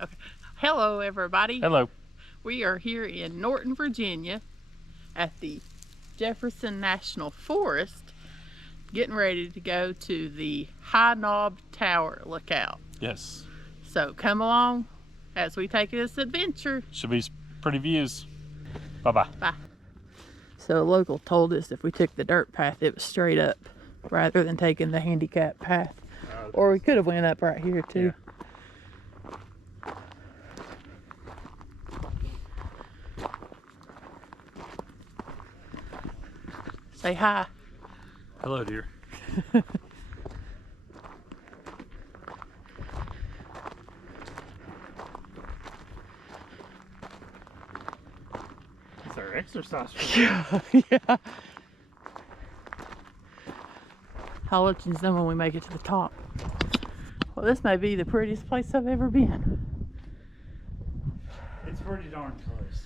Okay. Hello, everybody. Hello. We are here in Norton, Virginia at the Jefferson National Forest, getting ready to go to the High Knob Tower lookout. Yes. So come along as we take this adventure. Should be pretty views. Bye-bye. Bye. So a local told us if we took the dirt path, it was straight up rather than taking the handicap path. Or we could have went up right here too. Yeah. Say hi. Hello, dear. It's our exercise. Yeah. I'll let you know when we make it to the top. Well, this may be the prettiest place I've ever been. It's pretty darn close.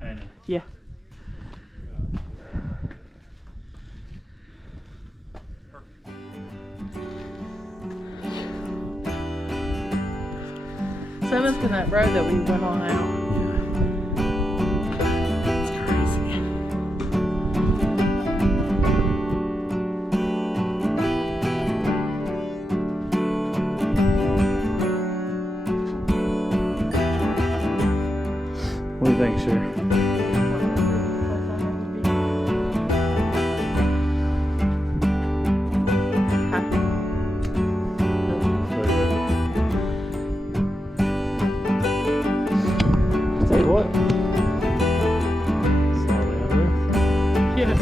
And Yeah. So it's in that road that we went on out. It's crazy. what do you think, Sher? Tell you what. That's all we have left. Yeah.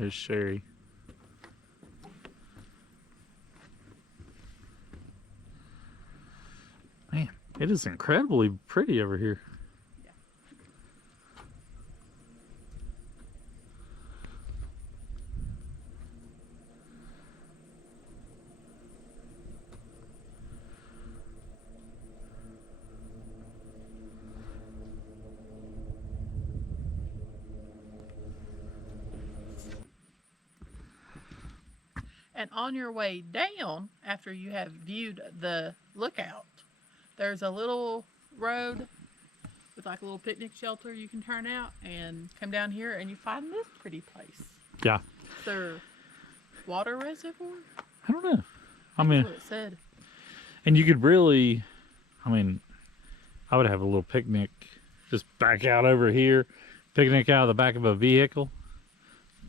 There's Sherry. Man, it is incredibly pretty over here. Yeah. And on your way down, after you have viewed the lookout, there's a little road with like a little picnic shelter you can turn out and come down here and you find this pretty place. Yeah. Is there water reservoir? I don't know. I That's mean, what it said. and you could really, I mean, I would have a little picnic, just back out over here, picnic out of the back of a vehicle.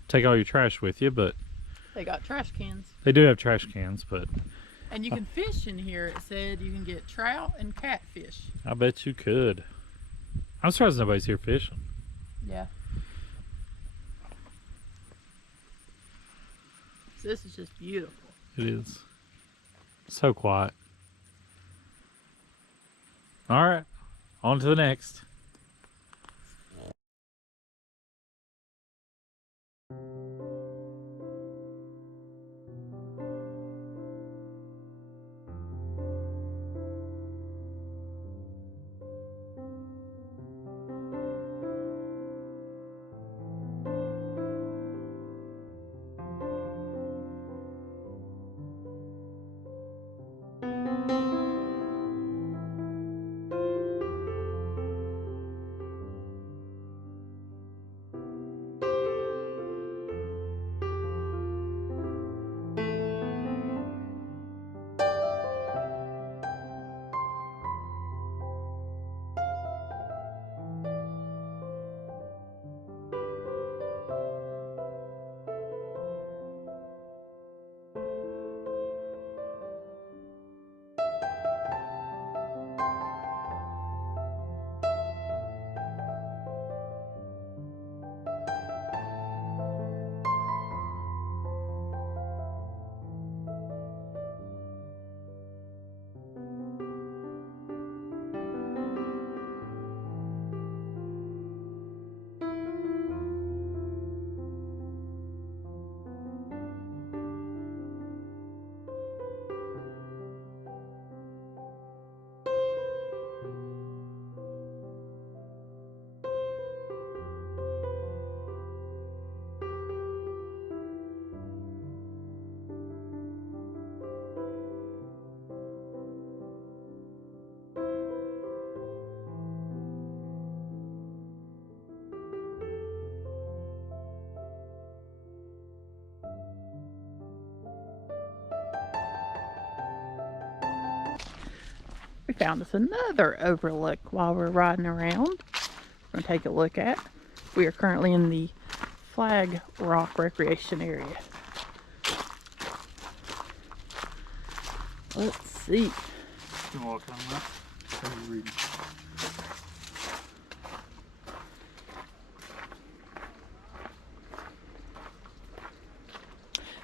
Take all your trash with you, but They got trash cans. they do have trash cans, but And you can fish in here. It said you can get trout and catfish. I bet you could. I'm surprised nobody's here fishing. Yeah. So this is just beautiful. It is. So quiet. All right, on to the next. We found us another overlook while we're riding around. We're going to take a look at. We are currently in the Flag Rock Recreation Area. Let's see. You can walk on that.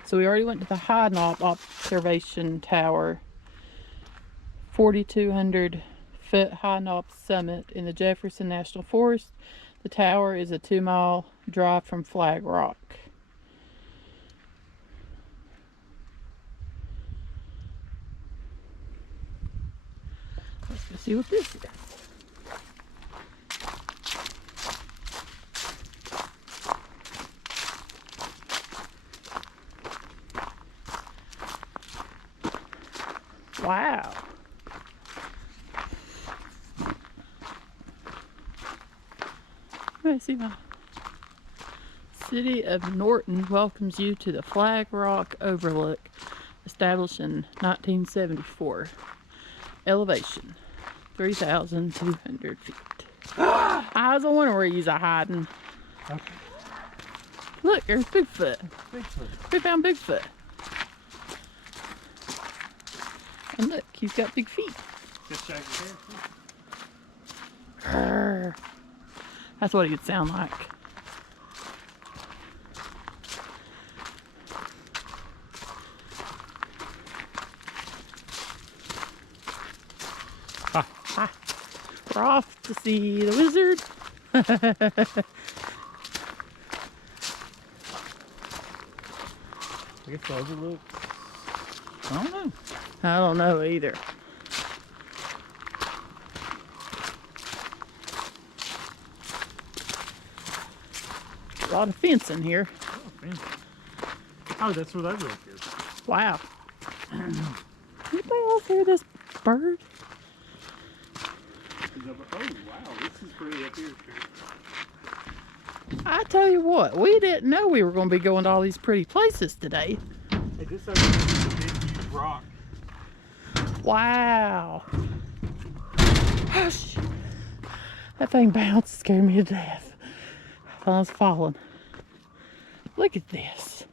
So we already went to the High Knob Observation Tower. 4,200 foot High Knob summit in the Jefferson National Forest. The tower is a 2-mile drive from Flag Rock. Let's go see what this is. Wow. Let's see my City of Norton welcomes you to the Flag Rock Overlook, established in 1974. Elevation 3,200 feet. I was wondering where you're hiding. Okay. Look, there's Bigfoot. Bigfoot. We found Bigfoot. And look, he's got big feet. Just check your hair. Grr. That's what he'd sound like. Hi. We're off to see the wizard. I guess the overlook. I don't know. I don't know either. A lot of fencing here. Oh, that's what overlook is. Wow. Anybody else hear this bird? Oh, wow. This is pretty up here. I tell you what, we didn't know we were going to be going to all these pretty places today. Hey, this overlook is a big, huge rock. Wow. Hush. That thing bounced, scared me to death. I thought I was falling. Look at this.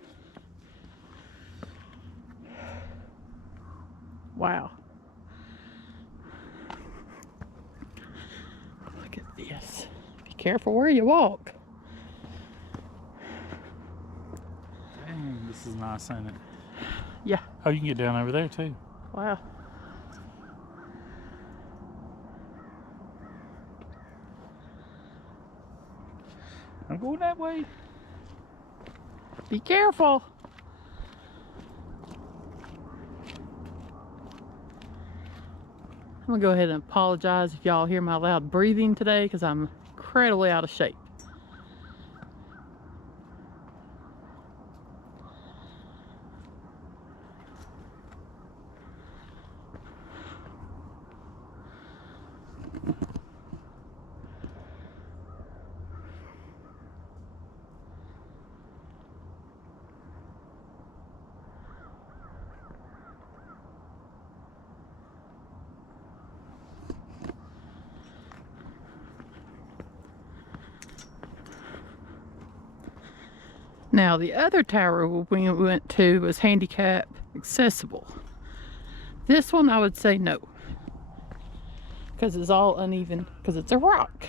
Wow. Look at this. Be careful where you walk. Dang, this is nice, ain't it? Yeah. Oh, you can get down over there too. Wow. I'm going that way. Be careful. I'm gonna go ahead and apologize if y'all hear my loud breathing today because I'm incredibly out of shape. Now, the other tower we went to was handicap accessible. This one, I would say no, because it's all uneven, because it's a rock.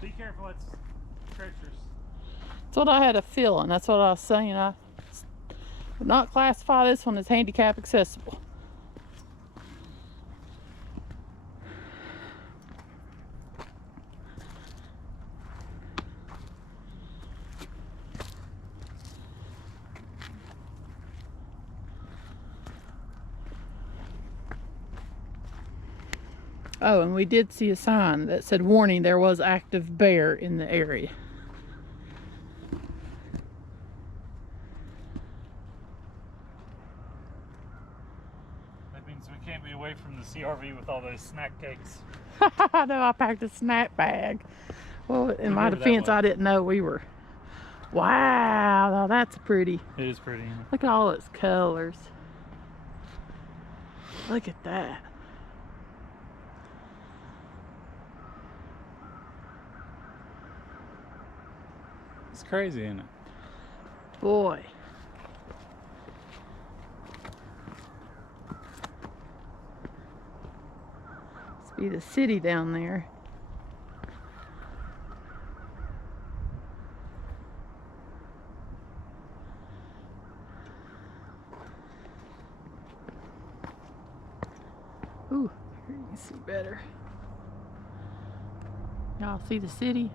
Be careful, it's treacherous. That's what I had a feeling. That's what I was saying. I would not classify this one as handicap accessible. Oh, and we did see a sign that said warning there was active bear in the area. That means we can't be away from the CRV with all those snack cakes. I know, I packed a snack bag. Well, in my Remember that defense, one. I didn't know we were. Wow, now that's pretty. It is pretty. Look at all its colors. Look at that. It's crazy, isn't it? Boy. Must be the city down there. Ooh, here you can see better. Y'all see the city?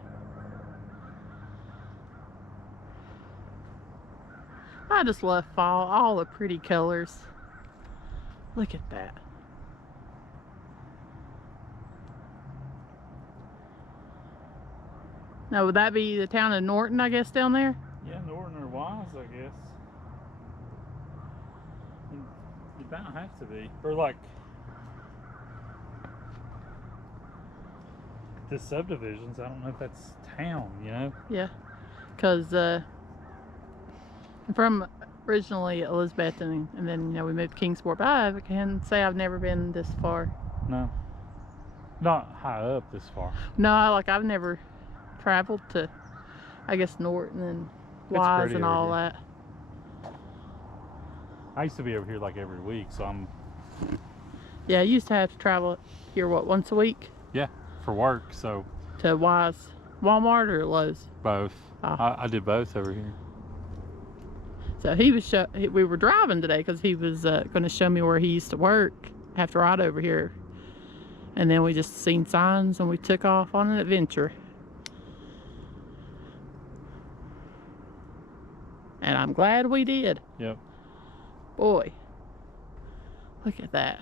I just love fall, all the pretty colors. Look at that. Now, would that be the town of Norton, I guess, down there? Yeah, Norton or Wise, I guess. You about have to be. Or like the subdivisions, I don't know if that's town, you know? Yeah, because I'm from originally Elizabeth, and then, you know, we moved to Kingsport, but I can say I've never been this far. No. Not high up this far. No, like I've never traveled to, I guess, Norton and Wise pretty and over all here. that. I used to be over here like every week, so I'm... Yeah, I used to have to travel here, what, once a week? Yeah, for work, so... To Wise. Walmart or Lowe's? Both. Ah. I did both over here. So he was, we were driving today because he was going to show me where he used to work. I have to ride over here And then we just seen signs and we took off on an adventure. And I'm glad we did. Yep. Boy, look at that.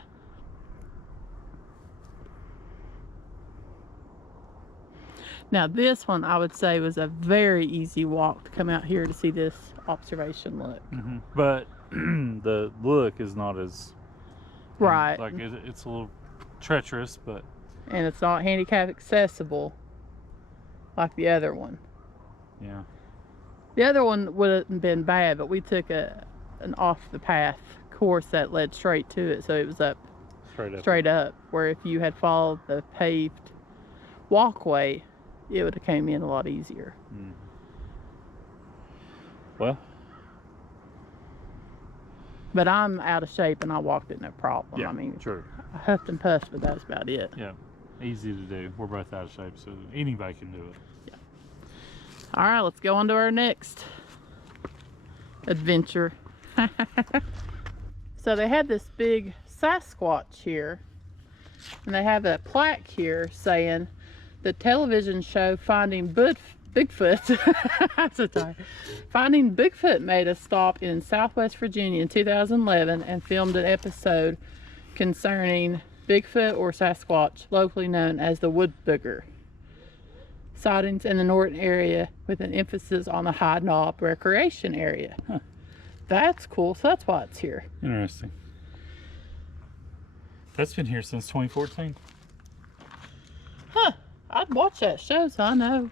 Now this one I would say was a very easy walk to come out here to see this observation look. But the look is not as right. Like it's a little treacherous, but and it's not handicap accessible like the other one. Yeah. The other one wouldn't been bad, but we took an off the path course that led straight to it, so it was up straight up. Where if you had followed the paved walkway, it would have came in a lot easier. Well, but I'm out of shape and I walked it no problem. yeah, I mean, true. I huffed and puffed, but that's about it. Yeah, easy to do. We're both out of shape, so anybody can do it. Yeah. All right, let's go on to our next adventure. So they had this big Sasquatch here, and they have a plaque here saying the television show Finding Bigfoot that's a tie. Finding Bigfoot made a stop in Southwest Virginia in 2011 and filmed an episode concerning Bigfoot or Sasquatch, locally known as the Wood Booger. Sightings in the Norton area with an emphasis on the High Knob recreation area. Huh. That's cool. So that's why it's here. Interesting. That's been here since 2014. Huh. I'd watch that show so I know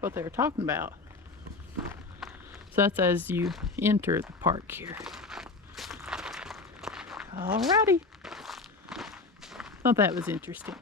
what they were talking about. So that's as you enter the park here. Alrighty. Thought that was interesting.